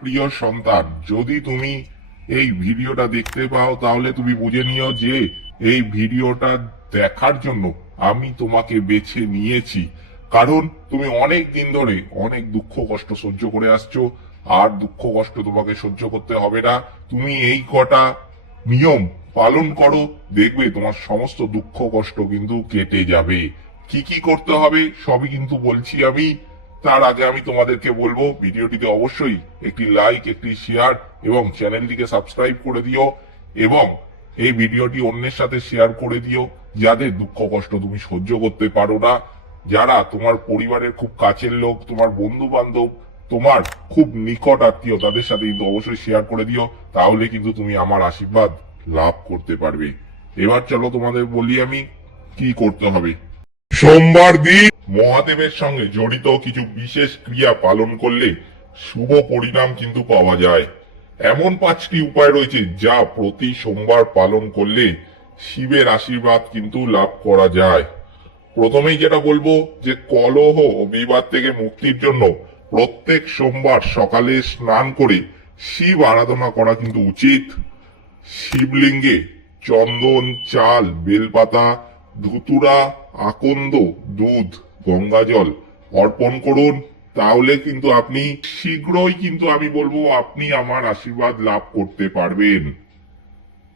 প্রিয় সন্তান, যদি তুমি এই ভিডিওটা দেখতে পাও তাহলে তুমি বুঝে নিও যে এই ভিডিওটা দেখার জন্য আমি তোমাকে বেছে নিয়েছি। কারণ তুমি অনেক দিন ধরে অনেক দুঃখ কষ্ট সহ্য করে আসছো, আর দুঃখ কষ্ট তোমাকে সহ্য করতে হবে না। তুমি এই কটা নিয়ম পালন করো, দেখবে তোমার সমস্ত দুঃখ কষ্ট কিন্তু কেটে যাবে। কি কি করতে হবে সবই কিন্তু বলছি আমি। তার আগে আমি তোমাদেরকে বলবো, ভিডিওটিতে অবশ্যই একটি লাইক, একটি শেয়ার এবং চ্যানেলটিকে সাবস্ক্রাইব করে দিও, এবং এই ভিডিওটি অন্যের সাথে শেয়ার করে দিও যাদের দুঃখ কষ্ট তুমি সহ্য করতে পারো না, যারা তোমার পরিবারের খুব কাছের লোক, তোমার বন্ধু বান্ধব, তোমার খুব নিকট আত্মীয়, তাদের সাথে কিন্তু অবশ্যই শেয়ার করে দিও। তাহলে কিন্তু তুমি আমার আশীর্বাদ লাভ করতে পারবে। এবার চলো তোমাদের বলি আমি কি করতে হবে। সোমবার দিন মহাদেবের সঙ্গে জড়িত কিছু বিশেষ ক্রিয়া পালন করলে শুভ পরিণাম কিন্তু পাওয়া যায়। এমন 5টি উপায় রয়েছে যা প্রতি সোমবার পালন করলে শিবের আশীর্বাদ কিন্তু লাভ করা যায়। প্রথমেই যেটা বলবো যে কলহ ও বিবাদ থেকে মুক্তির জন্য প্রত্যেক সোমবার সকালে স্নান করে শিব আরাধনা করা কিন্তু উচিত। শিবলিঙ্গে চন্দন, চাল, বেলপাতা, ধুতুরা, আকন্দ, দুধ, গঙ্গাজল অর্পণ করুন। তাহলে কিন্তু আপনি শীঘ্রই কিন্তু আমি বলবো আপনি আমার আশীর্বাদ লাভ করতে পারবেন।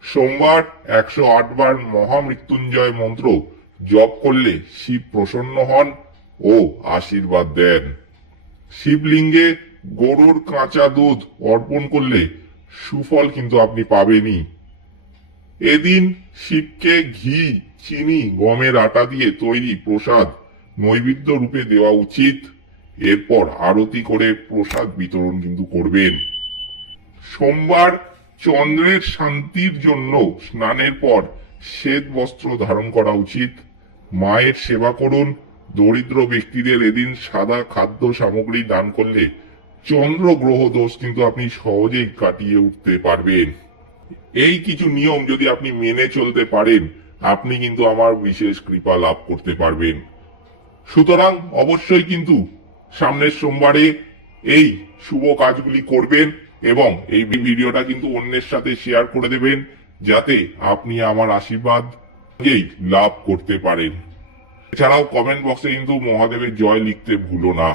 সোমবার 108 বার মহামৃত্যুঞ্জয় মন্ত্র জপ করলে শিব প্রসন্ন হন ও আশীর্বাদ দেন। শিবলিঙ্গে গরুর কাঁচা দুধ অর্পণ করলে সুফল কিন্তু আপনি পাবেনই। এদিন শিবকে ঘি, চিনি, গমের আটা দিয়ে তৈরি প্রসাদ নৈবেদ্য রূপে দেওয়া উচিত। এরপর আরতি করে প্রসাদ বিতরণ কিন্তু করবেন। সোমবার চন্দ্রের শান্তির জন্য স্নানের পর শ্বেত বস্ত্র ধারণ করা উচিত। মায়ের সেবা করুন। দরিদ্র ব্যক্তিদের এদিন সাদা খাদ্য সামগ্রী দান করলে চন্দ্র গ্রহ দোষ কিন্তু আপনি সহজেই কাটিয়ে উঠতে পারবেন। এই কিছু নিয়ম যদি আপনি মেনে চলতে পারেন, আপনি কিন্তু আমার বিশেষ কৃপা লাভ করতে পারবেন। সুতরাং অবশ্যই কিন্তু সামনের সোমবারে এই শুভ কাজগুলি করবেন, এবং এই ভিডিওটা কিন্তু অন্যের সাথে শেয়ার করে দেবেন যাতে আপনি আমার আশীর্বাদ লাভ করতে পারেন। এছাড়াও কমেন্ট বক্সে কিন্তু মহাদেবের জয় লিখতে ভুলো না।